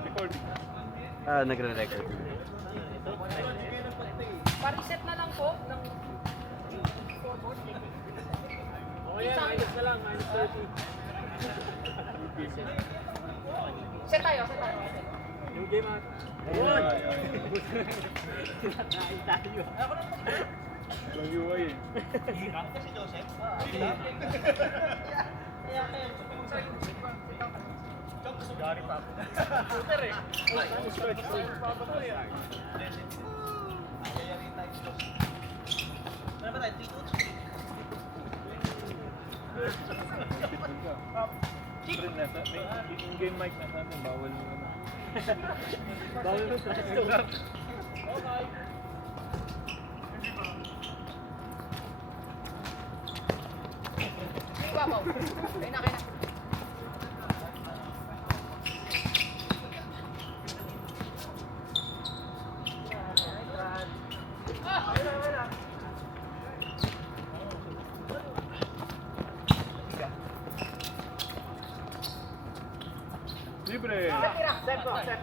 Recording. Nagre-record. Pa-reset na lang po ng scoreboard. Okay yan, minus na lang, minus 30. Set tayo, set tayo. New game at. Ayun. Nakain tayo. Walang UI eh. Si Joseph? Gari pa ako. Shooter eh. Papatoy ah. Ano ba tayo? 3-2? Siyempre nasa, may in-game mic na natin, bawal mo naman. Bawal mo sa akin. Okay. Ibabaw. Kaya na, kaya na. Libre! Set tira, set po, set.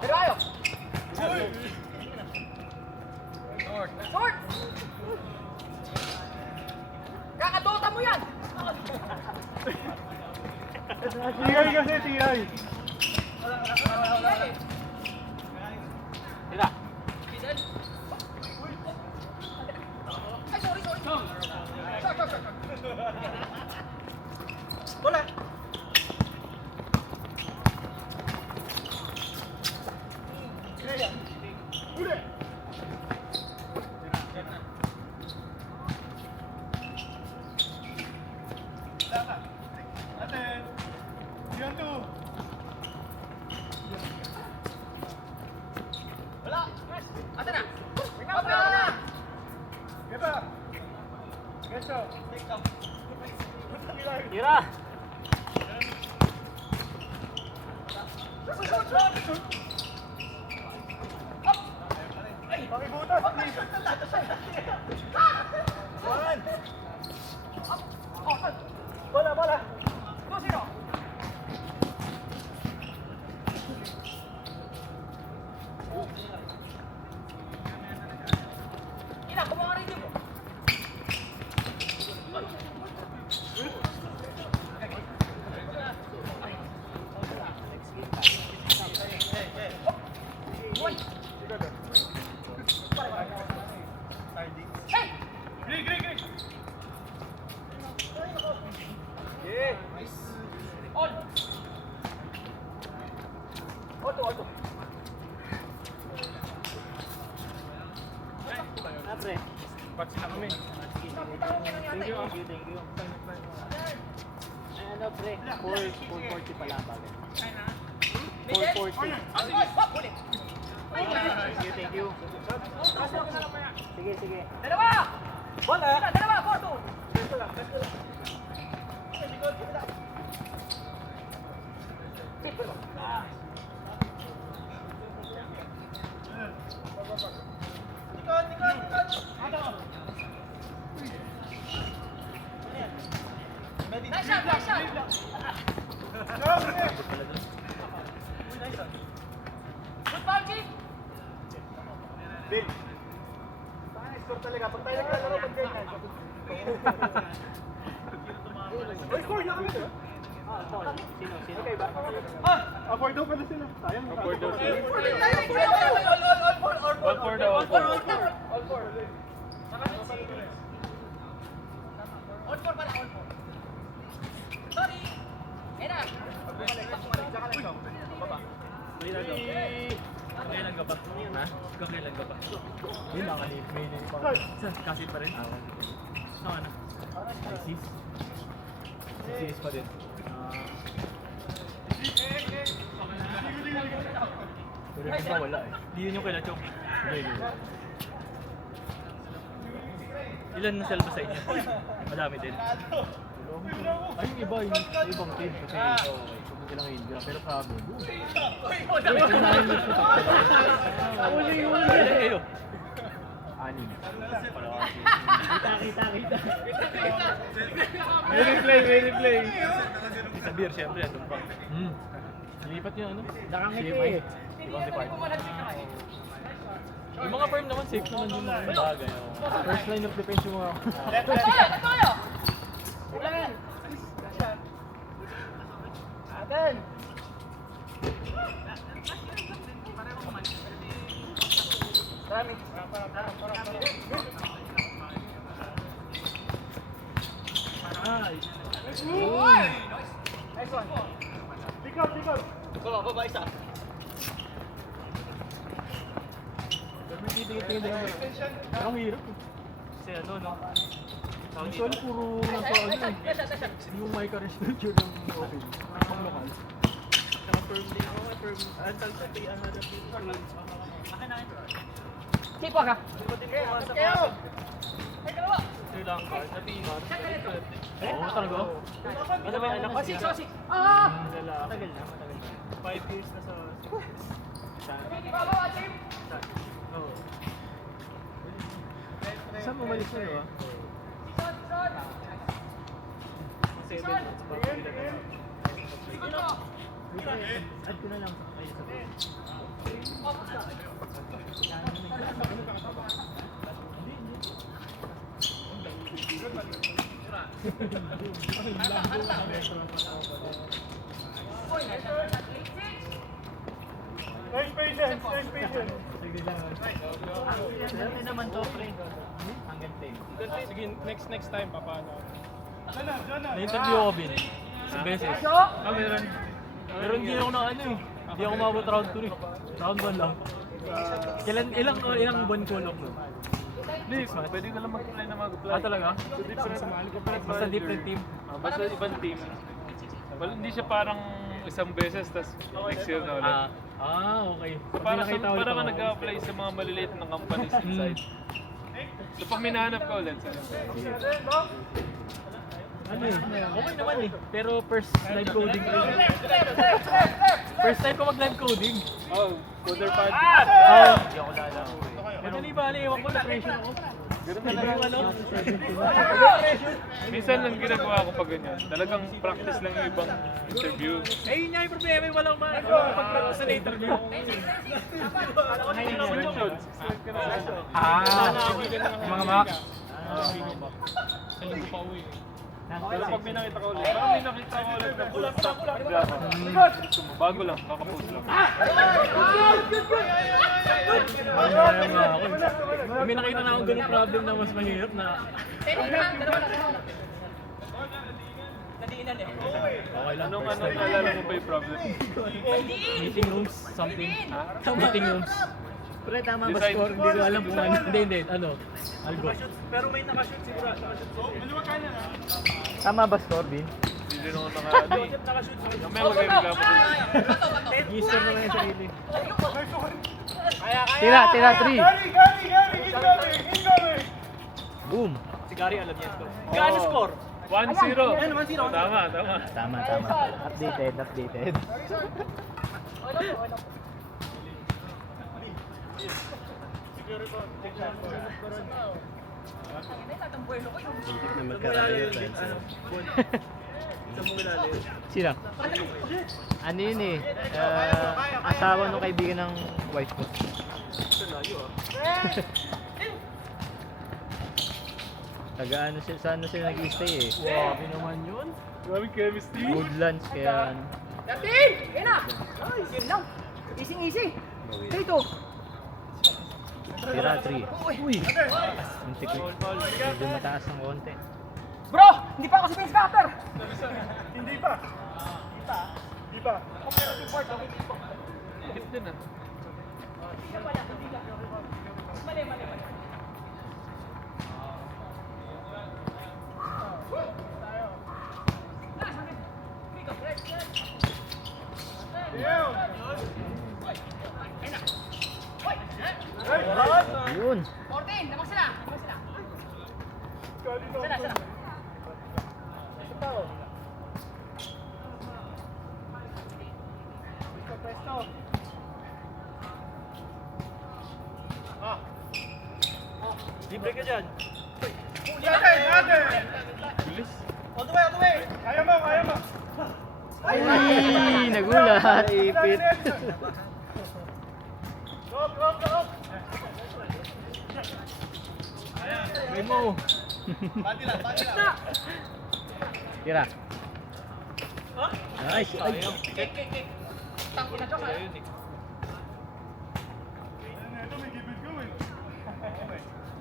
Pero ayo. Short! Kakadota mo yan! TI kasi, TI! Tira. Ay, sorry, sorry. Short, short, short. Bola! Ate na! Up na! Tira. Bola, bola! 2-0. Ina, kumuha rin mo. Boy! Hey! All! Auto. Apre. Patsi na kami. Thank you. Ano pre? 440 pala ang bagay. 440. Ulit! Thank you. Sige. Dalawa! Bola! Dalawa! 4-2! Nice shot! Nice shot! Good foul, Chief! Bill! Score talaga. Pag tayo naglalaro, pag ganyan. Oy, score na kami. Sino? Okay ba? Afford daw pala sila. Sayang. Afford daw sila. All for the all for. All four. All four pala, all four. Sorry! Ayun na! Kailan ka ba? Ha? Kailan ka ba? Yun lang, may pa. Kasi pa rin? Saan? ISIS? ISIS pa din. Pero yung iba wala eh. Hindi yun yung kay Lachong. Hindi. Ilan na salba sa inyo? Madami din. Ay, yung iba, yung ibang team kasi kung silang India, pero problem. Uli. Anim. Kita. Replay. Sa beer, syempre, andun pa. Lipat yun, ano? Nakangiti CMI. eh. Ibang department. Yung mga firm naman, safe naman yung mga bagay. First line of defense yung mga... Tayo! Aten! Rami. Nice one. Likod. Baba, isa. Pero titingin din ako. Pero ang hirap. Kasi ano, no? Usually puro lang pa ano eh. Yung mic arrest yun ng open. Pang lokal. Saka firm din ako. Firm. Antal sa pay, ano na akin na. Sipa ka. Kayo! Ay, dalawa! Sri Lanka. Sabi nga. Oo, talaga. Ano ba yung anak ko siya? Sosik! Ah! Lalaki. Matagal na. 5 years na sa... Baba, Jim! Oo. Saan bumalik siya, di ba? Sison! 7 months bago nila na. Add ko na lang sa kayo sa board. Nice patience. Sige lang. Ano naman to, pre? Hanggang 10. Sige, next time, paano? Diyan na. Na-interview ako, Bin. Isang beses. Meron. Pero hindi ako na ano eh. Hindi ako mabot round 2 eh. Round 1 lang. Ilang buwan ko lang nun? Hindi, pwede ka lang mag-apply na mag-apply. Ah, talaga? So, different Basta different team. Basta ibang team. Well, hindi siya parang isang beses, tas next year na ulit. Okay. So, parang ka nag-apply sa mga maliliit na companies inside. So, pag minahanap ka ulit, Ano eh? Okay naman eh. Pero first live coding ko. First time ko mag-live coding. coder pad. Hindi ako lalaw eh. Pero di ba, ewan ko, na-pressure ako. Ganun talaga. Yung ano? Minsan lang ginagawa ko pag ganyan. Talagang practice lang yung ibang interview. Eh, yun nga yung problema, walang pag-practice sa interview. Screenshots. Mga Mac. Pero pag may nakita ka ulit, parang may nakita ka ulit na full stack Java. Gusto mo, bago lang, kakapost lang. May nakita na akong ganung problem na mas mahirap na Nadiinan eh. okay lang. Anong naalala mo pa yung problem? Meeting rooms, something. Meeting rooms. Pre, tama ba Design. score? Hindi ko alam kung ano. Hindi, ano? Algo. Pero may nakashoot siguro. Tama ba score, Bin? Hindi din ako naka-ano eh. Mamaya magreklamo ko. Register na lang yung sarili. Tira, 3. Gary! Incoming! Boom. Si Gary alam yan to. Gaano score? 1-0. Tama. Tama. Updated. na magkarami yung friends. Sino? Ano yun eh? Asawa ng kaibigan ng wife ko. Taga ano sila, sa ano sila nag-stay eh. Grabe naman yun. Grabe chemistry. Woodlands kaya ano. Datin! Yan na! Yun lang. Easy. Dito. Tira 3. Uy! Muntik eh. Medyo mataas ng konti. Bro! Hindi pa ako si Vince Carter! Hindi pa. Hit din ah. Mali. Yun! 14! Lamang sila! Sila! Libre ka dyan. Bilis. All the way! Ay, nagulat. Ipit. May mo. Tira. Nice. Ay. Tangin na joke.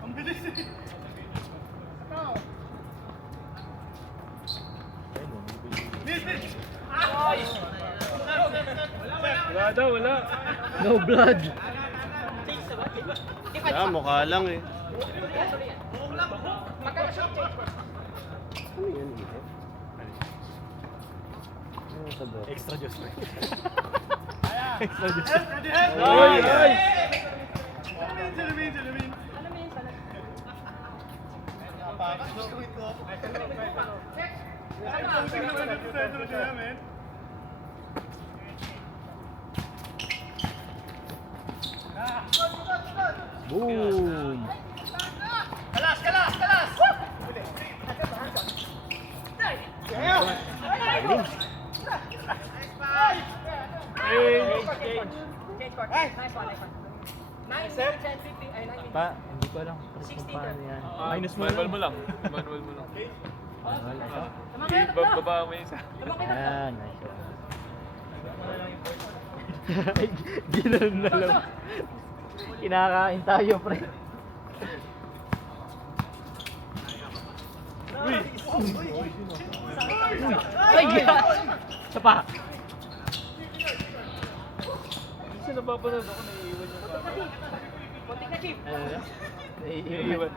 Ang bilis eh. Wala daw, wala. No blood. Ah, mukha lang eh. Magkano siya change? Ano yan dito? Ano sa bot? Extra juice. Ay, ay! Boom. Change court. Nice one, nice one. 9 minutes and 50. Ay, 9 minutes. Pa, hindi ko alam kung 16 paano yan. Minus mo Manual lang. mo lang. Manual mo lang. Wala ito. Tumakay na ba? Baba mo isa. Tumakay na ba? Ayan, nice one. Ay, ginanon na lang. Kinakain tayo, pre. Ay, isa pa. Kasi napapanood ako, naiiwan yung camera. Konti na, Chief. Ano na? Naiiwan.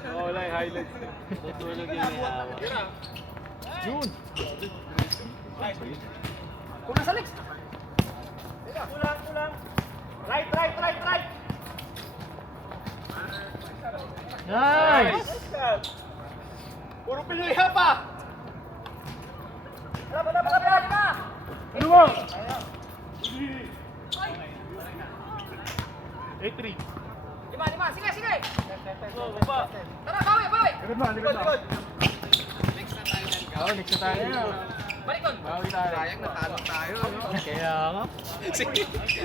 Oo, wala yung highlights. Tutulog yung may hawak. Yun. Kulang sa legs. Kulang. Right. Nice! Puro Pinoy pa! Laba. Ano mo? 8-3. Lima. Sige. Baba. Tara, bawi. Likod. Oo, next na tayo. Balikon. Bawi tayo. Kaya nga.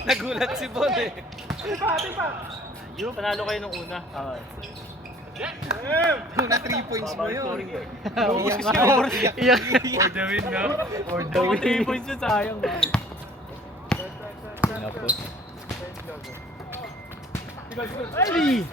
Nagulat si Bon eh. Yung panalo kayo nung una. Una 3 points mo yun. Iyak nga. Iyak. For the win, no? For the Kung 3 win. points yun, sayang. Tapos. Ay!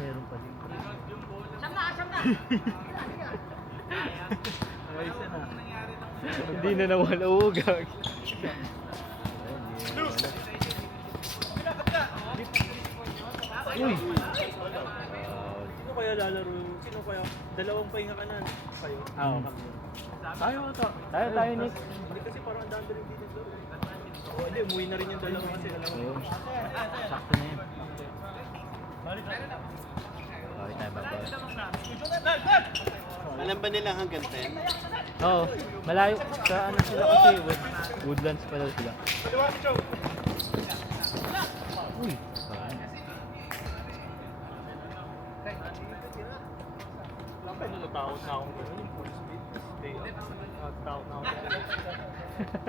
Meron pa din. Siyam na. Hindi na nawala. Oo, gag. Uy! Sino kaya lalaro? Sino kaya? Dalawang pahinga ka na. Kayo? Oo. Kami. Tayo ata. Tayo, Nick. Hindi kasi parang ang dami rin dito. Oo, hindi. Umuwi na rin yung dalawa kasi. Oo. Sakto na yan. Balik tayo, babalik. Alam ba nila hanggang 10? Oo. Malayo. Sa ano sila kasi? Woodlands pa daw sila. Uy! Natakot na akong gano'n. Yung full speed. Stay up. Natakot na ako.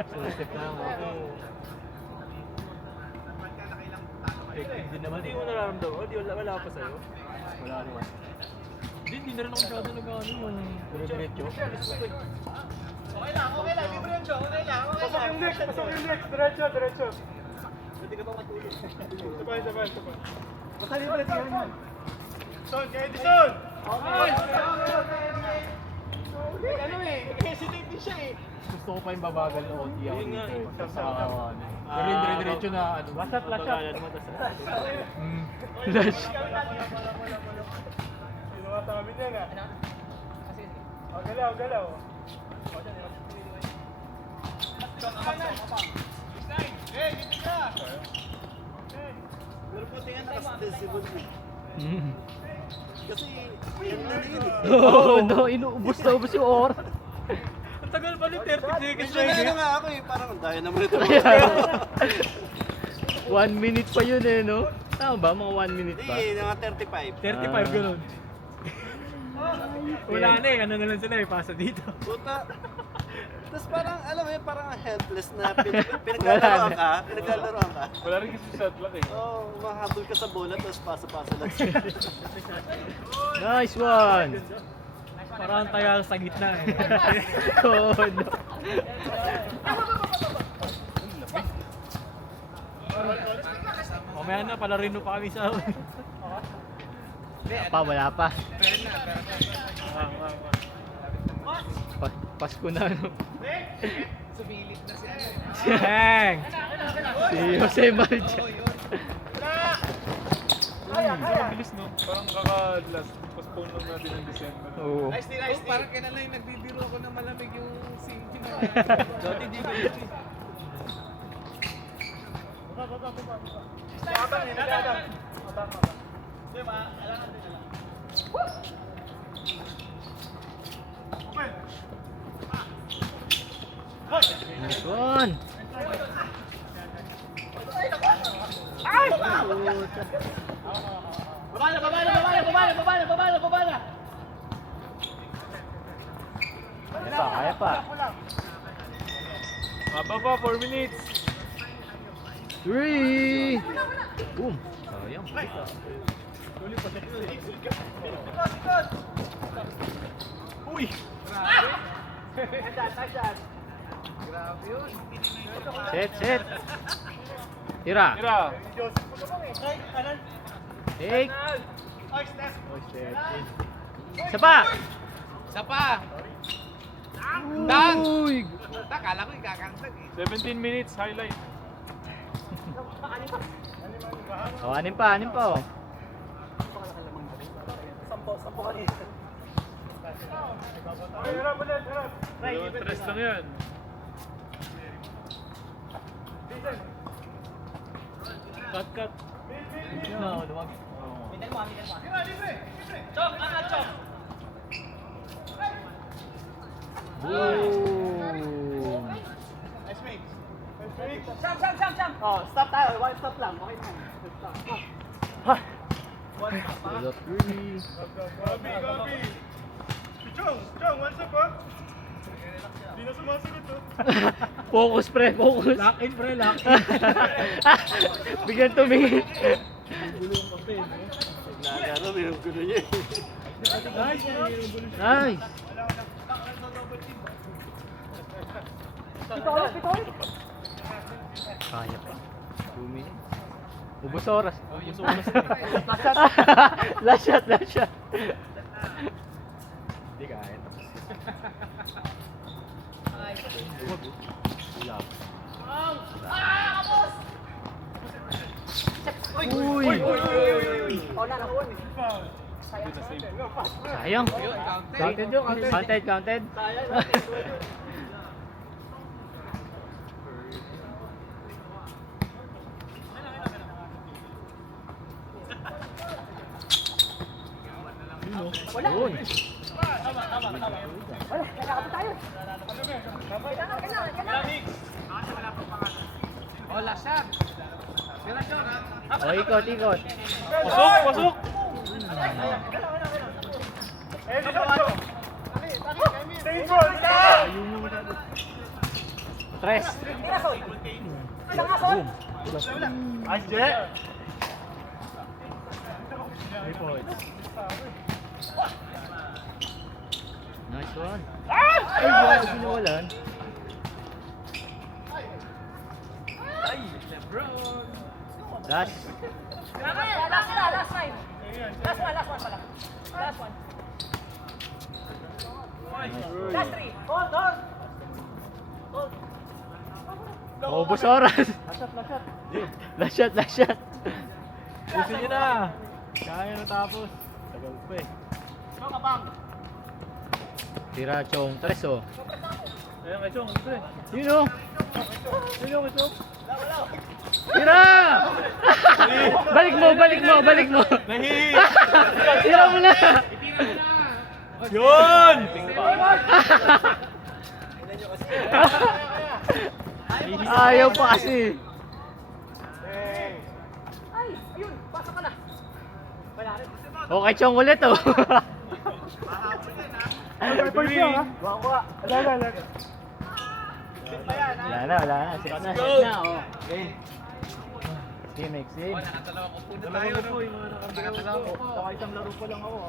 Sulit na ako. Effective din naman. Hindi mo nararamdaman. Hindi wala pa sa'yo. Wala naman. Hindi na rin ako masyado nag-ano yung dire-diretso. Okay lang. Libre yun, Joe. Okay lang. Pasok yung next. Diretso. Hindi ka pa matulog. Sabay. Basta libre yan. Son, kay Edison! Hesitate din siya eh. Gusto ko pa yung babagal na OT ako Yun nga, dito. Sa pero yung dire-diretso na ano. What's up? Flash. Sinumata kami niyan ah. Kasi, Galaw. Pero puti nga nakastil si Bon eh. Kasi, yan na yun eh. Oh, no, inuubos na ubos yung oras. Ang tagal pa yung 30 seconds Gusto na nga ako eh, parang dahil naman ito. 1 minute pa yun eh, no? Tama ba? Mga 1 minute pa? Hindi, mga 35. 35 ganun. Wala na eh, ano na lang sila eh, pasa dito. Puta. Tapos parang, alam mo yun, parang helpless na pinaglalaroan ka. Wala rin kasi shot clock eh. Oo, mahabol ka sa bola, tapos pasa-pasa lang. Nice one! Parang tayo sa gitna eh. God. Mamaya na, pala rin pa kami sa... Wala pa. Ah. Pasko na, no? Bang! Si Jose Marja. Ang bilis no? Parang kaka-last. Postpone lang natin ng December. Oo. Parang kailan lang nagbibiro ako na malamig yung safety na. Dati di ba yun? Nice one! Kaya pa. Haba pa, 4 minutes. 3! Boom! Sayang. Uy! Set! Tira! Tira. Take! Isa pa! Uy! 17 minutes, highlight. Oh, anim pa oh. Dalawang tres lang yan. Cut. No, lumag. Boom! Oh, stop tayo. One stop lang. Okay na. Solo 3. Gabi. Chong, one stop ha? Hindi na sumasagot to. Focus pre, focus. Lock in pre, lock in. Bigyan tumingin. Gulong kape, no? Nagano, may gulo niya eh. Nice, Nice. Kaya pa. 2 minutes. Ubus oras. Ubus oras. Last shot. Hindi kaya. Uy! Sayang. Counted yun, counted. Counted. Yun. O, ikot. Pasok! Stay goal! Tres. Boom. Nice, Jet. 3 points. Nice one. Ay, wala ginawalan. Last. Last line. Last one pala. Last one. Last three. Ubus oras. Last shot. Gusto nyo na. Kaya na tapos. Tagal pa eh. Tira chong. Tres oh. Ayan kay Chong, pre. Yun oh. Yun yung kay Chong. Tira! Balik mo, balik mo, balik mo. Tira mo na. Yun! Ayaw pa kasi. Ay, ayun, pasok ka na. Wala rin. Okay, chong ulit oh. First lang ha. Wala. Wala na, wala na. Set na, set na. Oh. Okay. Team Exit. Dalawa ko po yung mga nakakalawa ko. Saka isang laro pa lang ako.